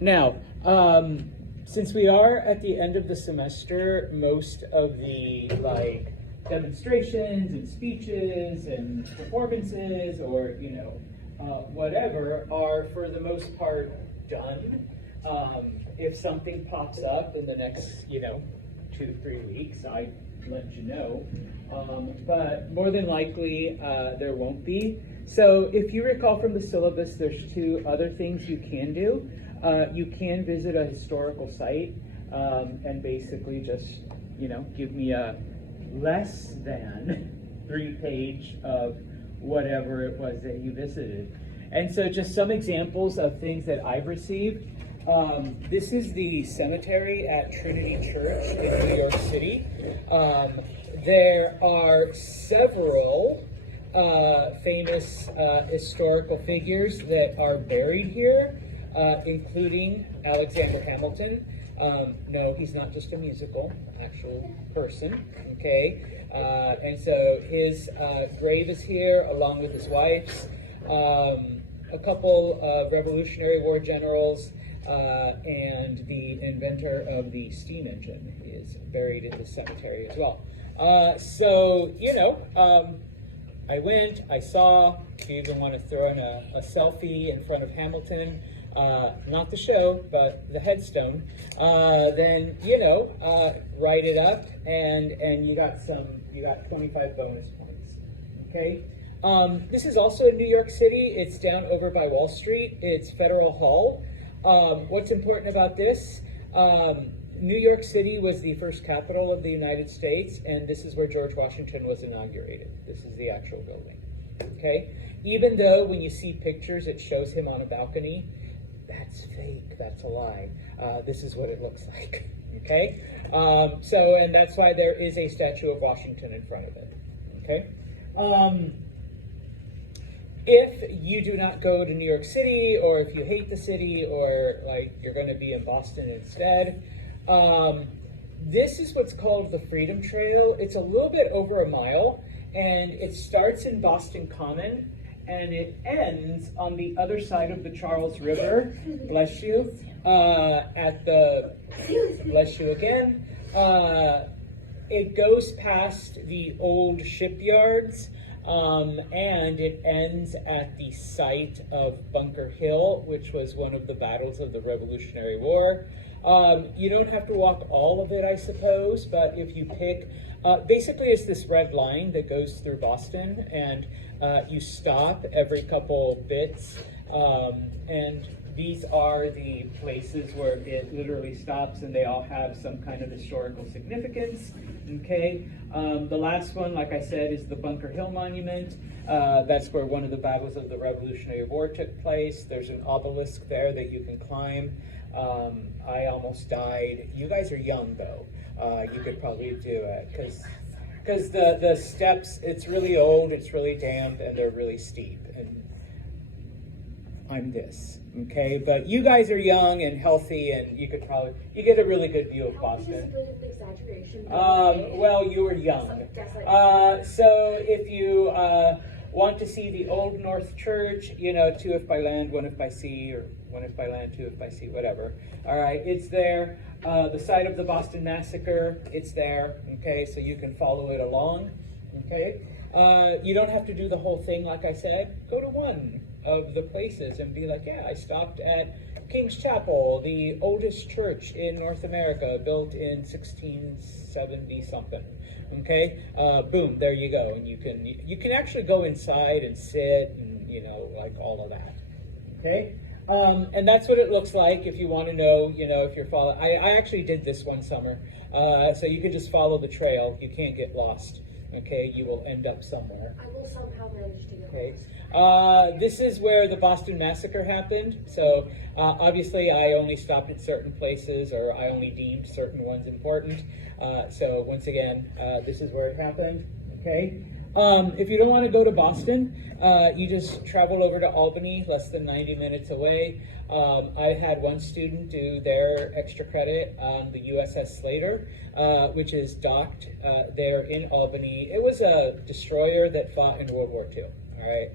Now, since we are at the end of the semester, most of the demonstrations and speeches and performances or whatever are for the most part done. If something pops up in the next 2-3 weeks, I let you know. But more than likely there won't be. So if you recall from the syllabus, there's 2 other things you can do. You can visit a historical site and basically just, give me a less than 3-page of whatever it was that you visited. And so just some examples of things that I've received. This is the cemetery at Trinity Church in New York City. There are several famous historical figures that are buried here, including Alexander Hamilton. No, he's not just a musical, actual person, okay? And so his grave is here along with his wife's. A couple of Revolutionary War generals and the inventor of the steam engine is buried in the cemetery as well. I went, I saw, if you even want to throw in a selfie in front of Hamilton, not the show, but the headstone, then, write it up and you got 25 bonus points, okay? This is also in New York City. It's down over by Wall Street. It's Federal Hall. What's important about this? New York City was the first capital of the United States, and this is where George Washington was inaugurated. This is the actual building, okay? Even though when you see pictures, it shows him on a balcony, that's fake, that's a lie. This is what it looks like, okay? And that's why there is a statue of Washington in front of it, okay? If you do not go to New York City, or if you hate the city, or you're going to be in Boston instead, this is what's called the Freedom Trail. It's a little bit over a mile, and it starts in Boston Common, and it ends on the other side of the Charles River, bless you, bless you again. It goes past the old shipyards, and it ends at the site of Bunker Hill, which was one of the battles of the Revolutionary War. You don't have to walk all of it, I suppose, but if you pick, basically it's this red line that goes through Boston, and you stop every couple bits, and these are the places where it literally stops, and they all have some kind of historical significance, okay? The last one, like I said, is the Bunker Hill Monument. That's where one of the battles of the Revolutionary War took place. There's an obelisk there that you can climb. I almost died. You guys are young, though. You could probably do it, because the steps, it's really old, it's really damp, and they're really steep. And I'm this, okay? But you guys are young and healthy, and you get a really good view of Boston. Well, you were young. So if you want to see the Old North Church, 2 if by land, 1 if by sea, or 1 if by land, 2 if by sea, whatever. All right, it's there. The site of the Boston Massacre, it's there, okay? So you can follow it along, okay? You don't have to do the whole thing, like I said. Go to one of the places and be like, yeah, I stopped at King's Chapel, the oldest church in North America, built in 1670 something. Okay, boom, there you go, and you can actually go inside and sit and all of that. Okay, and that's what it looks like if you want to know, if you're following. I actually did this one summer, so you can just follow the trail. You can't get lost. Okay, you will end up somewhere. I will somehow manage to get lost. This is where the Boston Massacre happened. So obviously I only stopped at certain places, or I only deemed certain ones important. So once again, this is where it happened, okay? If you don't want to go to Boston, you just travel over to Albany, less than 90 minutes away. I had one student do their extra credit on the USS Slater, which is docked there in Albany. It was a destroyer that fought in World War II, all right?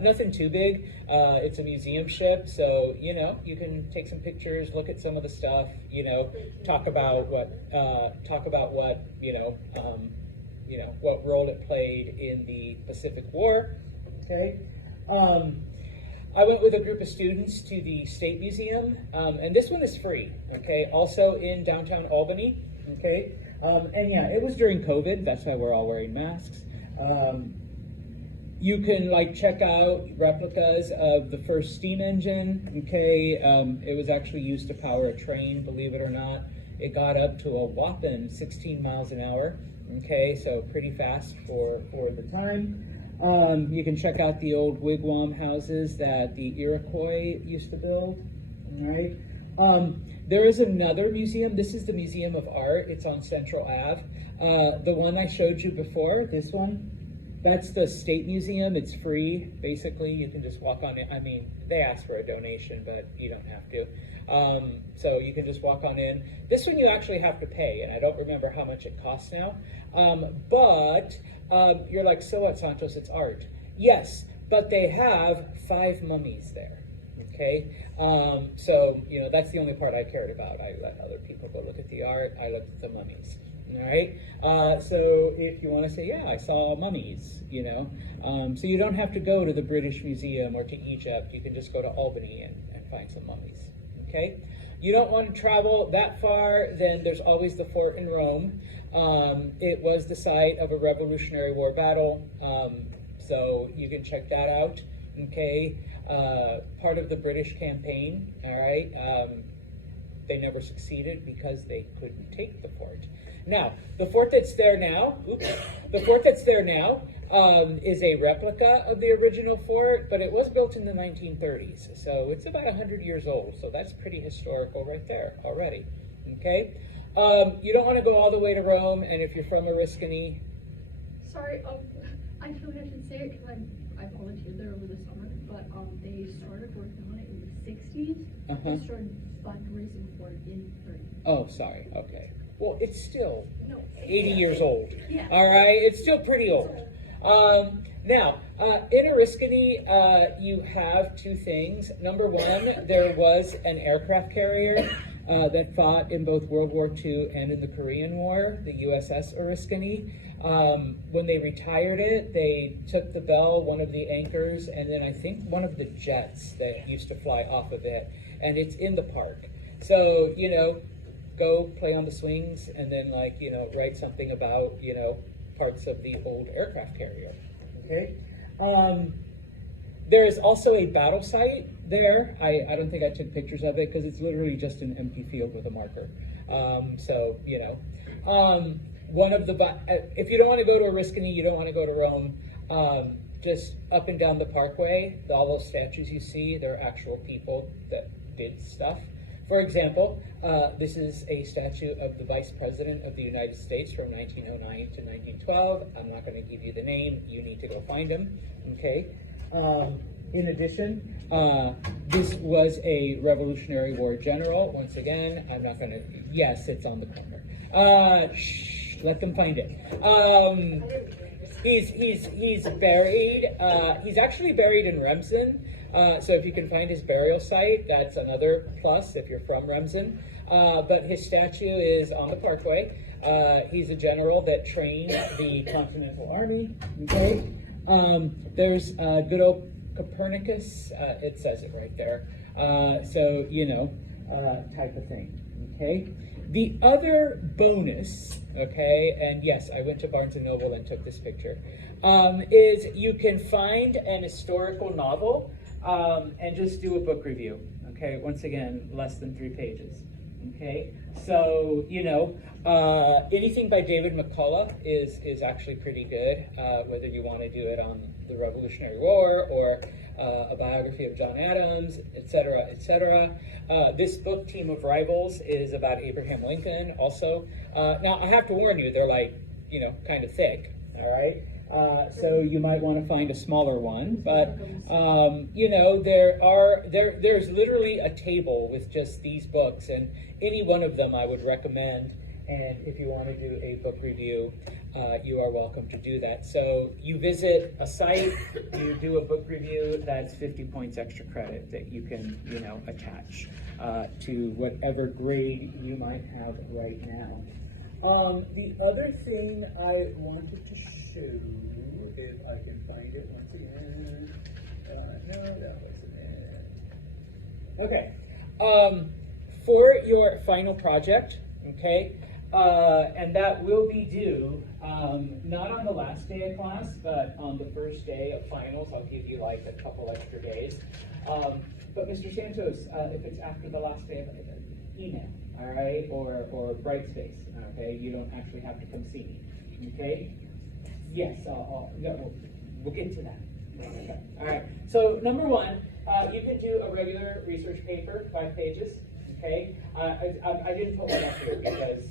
Nothing too big. It's a museum ship, so you know you can take some pictures, look at some of the stuff. You know, talk about what what role it played in the Pacific War. Okay. I went with a group of students to the State Museum, and this one is free. Okay, also in downtown Albany. Okay, and yeah, it was during COVID. That's why we're all wearing masks. You can check out replicas of the first steam engine. Okay, it was actually used to power a train, believe it or not. It got up to a whopping 16 miles an hour. Okay, so pretty fast for the time. You can check out the old wigwam houses that the Iroquois used to build. All right. There is another museum. This is the Museum of Art. It's on Central Ave. The one I showed you before, this one, that's the State Museum. It's free, basically. You can just walk on it. I mean, they ask for a donation, but you don't have to. So you can just walk on in. This one you actually have to pay, and I don't remember how much it costs now. But you're like, so what, Santos? It's art. Yes, but they have 5 mummies there. Okay, so you know that's the only part I cared about. I let other people go look at the art. I looked at the mummies. All right. So if you want to say, yeah, I saw mummies, you know, so you don't have to go to the British Museum or to Egypt. You can just go to Albany and find some mummies. Okay. You don't want to travel that far, then there's always the fort in Rome. It was the site of a Revolutionary War battle, so you can check that out. Okay. Part of the British campaign. All right. They never succeeded because they couldn't take the fort. Now, the fort that's there now, is a replica of the original fort, but it was built in the 1930s, so it's about 100 years old, so that's pretty historical right there already, okay? You don't want to go all the way to Rome, and if you're from Oriskany... Sorry, I feel like I should say it because I volunteered there over the summer, but they started working on it in the 60s. They started fundraising for it in the 30s. Oh, sorry, okay. Well, it's still 80 Yeah. years old. Yeah. All right, it's still pretty old. Now, in Oriskany, you have 2 things. Number one, there was an aircraft carrier that fought in both World War II and in the Korean War, the USS Oriskany. When they retired it, they took the Belle, one of the anchors, and then I think one of the jets that used to fly off of it, and it's in the park. So, you know, go play on the swings and then write something about, parts of the old aircraft carrier, okay? There is also a battle site there. I don't think I took pictures of it because it's literally just an empty field with a marker. So, you know, if you don't want to go to Oriskany, you don't want to go to Rome, just up and down the parkway, all those statues you see, they're actual people that did stuff. For example, this is a statue of the Vice President of the United States from 1909 to 1912. I'm not going to give you the name. You need to go find him, okay? In addition, this was a Revolutionary War general. Once again, I'm not going to... Yes, it's on the corner. Shh, let them find it. He's buried. He's actually buried in Remsen. So if you can find his burial site, that's another plus if you're from Remsen. But his statue is on the parkway. He's a general that trained the Continental Army. Okay. There's good old Copernicus. It says it right there. So, you know, type of thing. Okay. The other bonus, okay, and yes, I went to Barnes & Noble and took this picture, is you can find an historical novel and just do a book review, okay? Once again, less than 3 pages, okay? So, you know, anything by David McCullough is actually pretty good, whether you want to do it on the Revolutionary War or a biography of John Adams, etc., etc. This book, Team of Rivals, is about Abraham Lincoln also. Now, I have to warn you, they're kind of thick, all right? So you might want to find a smaller one, but you know, there's literally a table with just these books, and any one of them I would recommend. and if you want to do a book review, you are welcome to do that. So you visit a site, you do a book review, that's 50 points extra credit that you can, attach to whatever grade you might have right now. The other thing I wanted to show, if I can find it once again. No, that wasn't it. Okay. For your final project, okay, and that will be due not on the last day of class, but on the first day of finals. I'll give you like a couple extra days. But Mr. Santos, if it's after the last day, email, all right, or Brightspace, okay. You don't actually have to come see me, okay? Yes, we'll get to that. Okay. All right. So number one, you can do a regular research paper, 5 pages. Okay. I didn't put one up here because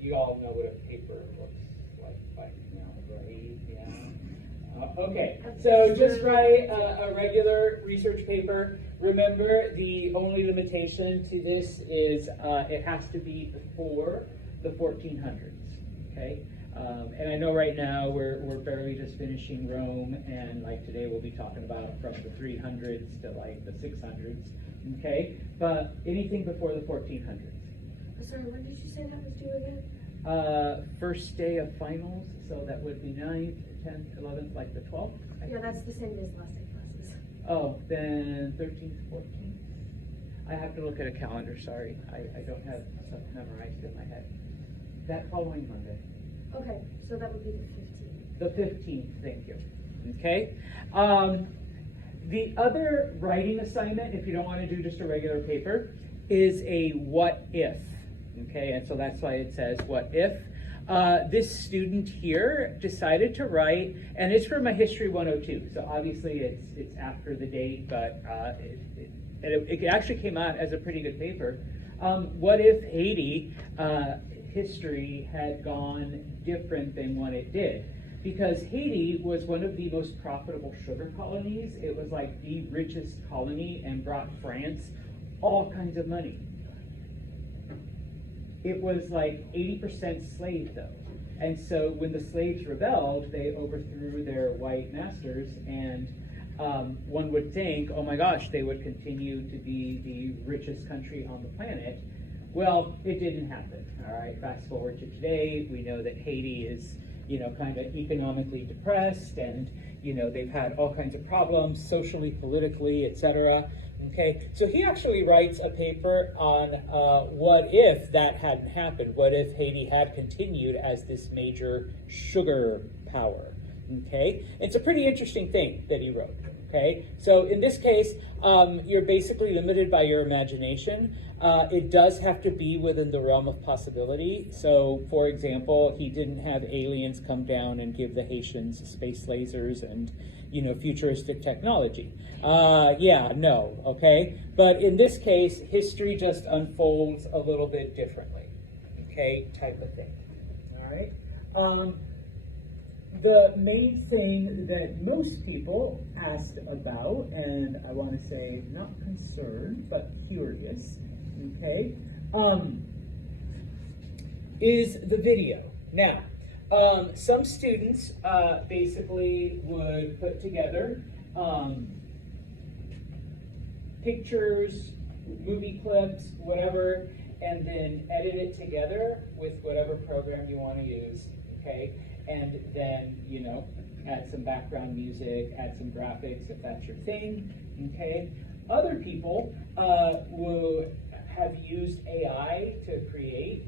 you all know what a paper looks like by now, right? Yeah. Okay. So just write a regular research paper. Remember, the only limitation to this is it has to be before the 1400s. Okay. And I know right now we're barely just finishing Rome, and like today we'll be talking about from the 300s to like the 600s, okay? But anything before the 1400s. Sorry, when did you say that was due again? First day of finals, so that would be 9th, 10th, 11th, like the 12th. Yeah, that's the same as last day classes. Oh, then 13th, 14th. I have to look at a calendar, sorry. I don't have stuff memorized in my head. That following Monday. Okay, so that would be the 15th. The 15th, thank you. Okay. The other writing assignment, if you don't want to do just a regular paper, is a what if. Okay, and so that's why it says what if. This student here decided to write, and it's from a History 102, so obviously it's after the date, but it actually came out as a pretty good paper. What if Haiti history had gone different than what it did? Because Haiti was one of the most profitable sugar colonies. It was like the richest colony and brought France all kinds of money. It was like 80% slave though. And so when the slaves rebelled, they overthrew their white masters, and one would think, oh my gosh, they would continue to be the richest country on the planet. Well, it didn't happen. All right, fast forward to today, we know that Haiti is, kind of economically depressed, and, they've had all kinds of problems socially, politically, etc. Okay, so he actually writes a paper on what if that hadn't happened? What if Haiti had continued as this major sugar power? Okay, it's a pretty interesting thing that he wrote. Okay, so in this case, you're basically limited by your imagination. It does have to be within the realm of possibility. So, for example, he didn't have aliens come down and give the Haitians space lasers and, futuristic technology. Okay? But in this case, history just unfolds a little bit differently. Okay, type of thing. All right? The main thing that most people asked about, and I want to say not concerned, but curious, okay, is the video. Now, some students basically would put together pictures, movie clips, whatever, and then edit it together with whatever program you want to use, okay? And then, add some background music, add some graphics if that's your thing, okay? Other people will have used AI to create,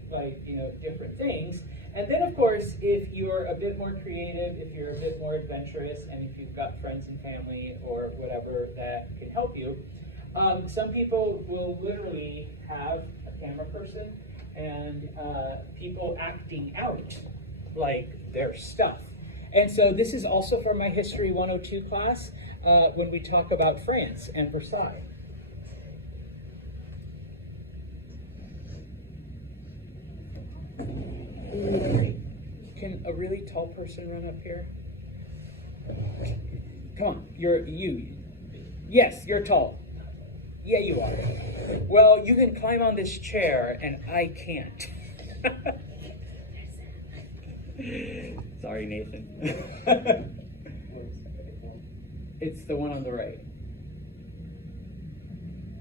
different things. And then, of course, if you're a bit more creative, if you're a bit more adventurous, and if you've got friends and family or whatever that can help you, some people will literally have a camera person and people acting out like their stuff. And so this is also for my History 102 class when we talk about France and Versailles. Can a really tall person run up here? Come on, yes, you're tall. Yeah, you are. Well, you can climb on this chair and I can't. Sorry, Nathan. It's the one on the right.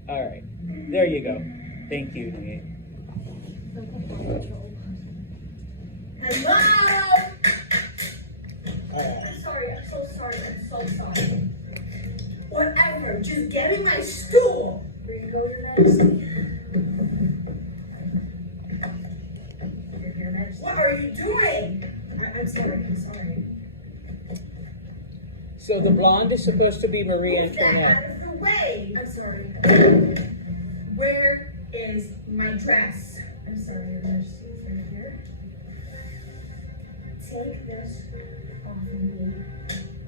All right, there you go. Thank you, Nate. Hello! All right. I'm sorry, I'm so sorry, I'm so sorry. Whatever, just get in my stool. Here you go, Your Majesty. Your Majesty. What are you doing? I'm sorry. So the blonde is supposed to be Marie Move that Antoinette. out of the way. I'm sorry. Where is my dress? I'm sorry, Your Majesty. It's right here. Take this off of me.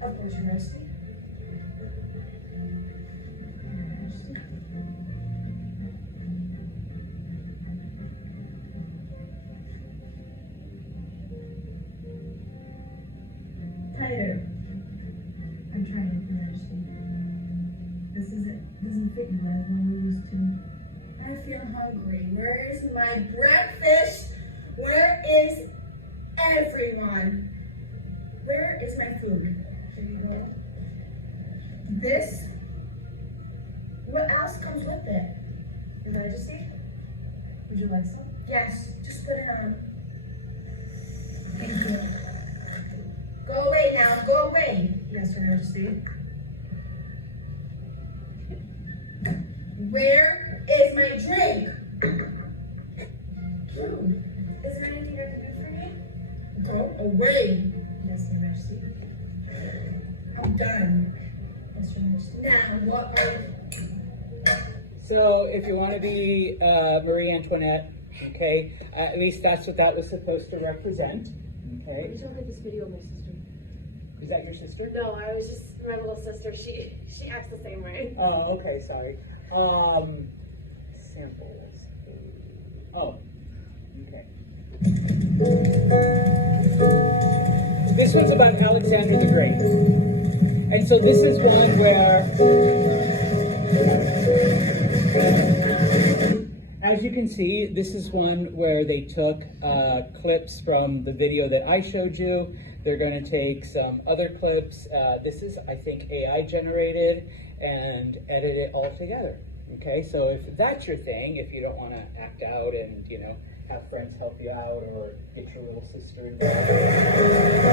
Of course, Your Majesty. Your Majesty. Tighter. I'm trying, Your Majesty. This doesn't fit you as well we used to. I feel hungry. Where is my breakfast? Where is everyone? Where is my food? Here you go. This. What else comes with it? Your Majesty? Would you like some? Yes, just put it on. Thank you. Go away now, go away. Yes, Your Majesty. Where is my drink? Dude, is there anything I can do for you? Go away. Yes, Your Majesty. I'm done. Yes, Your Majesty. Now, what are you? So if you want to be Marie Antoinette, okay, at least that's what that was supposed to represent, okay? Please don't get this video of my sister. Is that your sister? No, I was just my little sister. She acts the same way. Oh, okay, sorry. Samples. Oh, okay. This one's about Alexander the Great. And so this is one where, as you can see, this is one where they took clips from the video that I showed you. They're going to take some other clips. This is, I think, AI generated and edit it all together. Okay, so if that's your thing, if you don't want to act out and, you know, have friends help you out or get your little sister involved.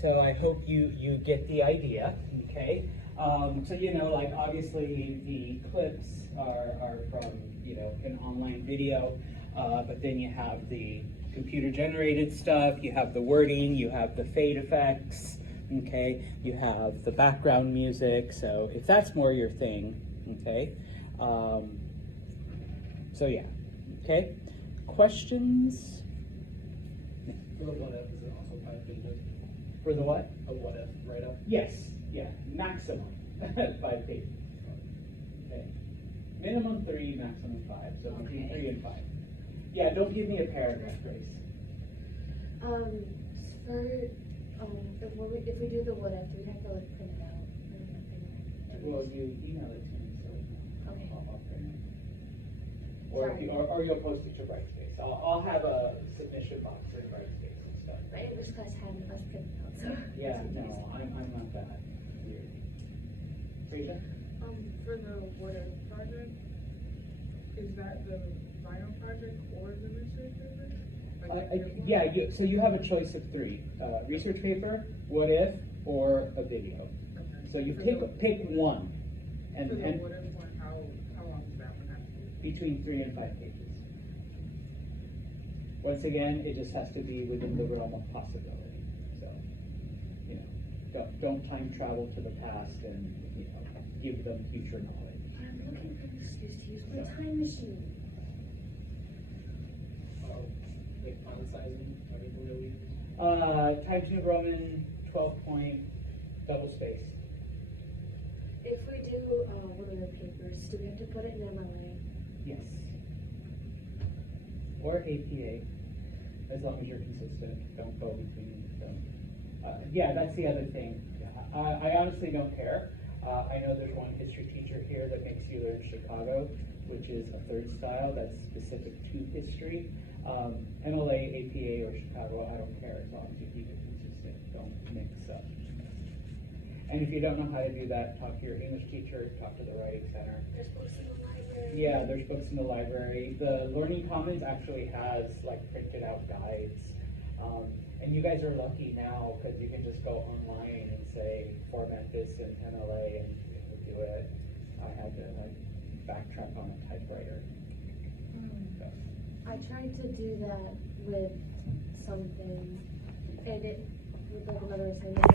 So I hope you get the idea, okay? So, you know, like obviously the clips are from, you know, an online video, but then you have the computer generated stuff, you have the wording, you have the fade effects, okay? You have the background music, so if that's more your thing, okay? So yeah, okay? Questions? For the what if, is it also 5 pages? For the what? A what if write-up? Yes, yeah, maximum 5 pages. Okay. Minimum 3, maximum 5, so between Okay. 3 and 5. Yeah, don't give me a paragraph, Grace. If we do the what if, we'd have to like print it out. Well, you email it to me, so Okay. I'll print it. Or, Sorry. or you'll post it to Brightspace. I'll have a submission box in Brightspace. stuff. My English class had us printed out, so. Yeah, no, I'm not that weird. Frasier? For the what if project, is that the final project or the research paper? So you have a choice of three, research paper, what if, or a video. So you pick one, and For the what if one, how long does that one have to be? between 3 and 5 pages. Once again, it just has to be within the realm of possibility. So, you know, don't time travel to the past and, you know, give them future knowledge. I'm looking for an excuse to use my time machine. Like font sizing, everything that we use. Times New Roman 12 point double space. If we do, one of the papers, do we have to put it in MLA? Yes. Or APA, as long as you're consistent. Don't go between them. Yeah, that's the other thing. I honestly don't care. I know there's one history teacher here that makes you learn Chicago, which is a third style that's specific to history. MLA, APA, or Chicago, I don't care as long as you keep it consistent. Don't mix up. And if you don't know how to do that, talk to your English teacher, talk to the Writing Center. There's books in the library. Yeah, there's books in the library. The Learning Commons actually has like printed out guides. And you guys are lucky now because you can just go online and say, format this in MLA and it will do it. I had to like backtrack on a typewriter. So. I tried to do that with something, and it, with like another assignment.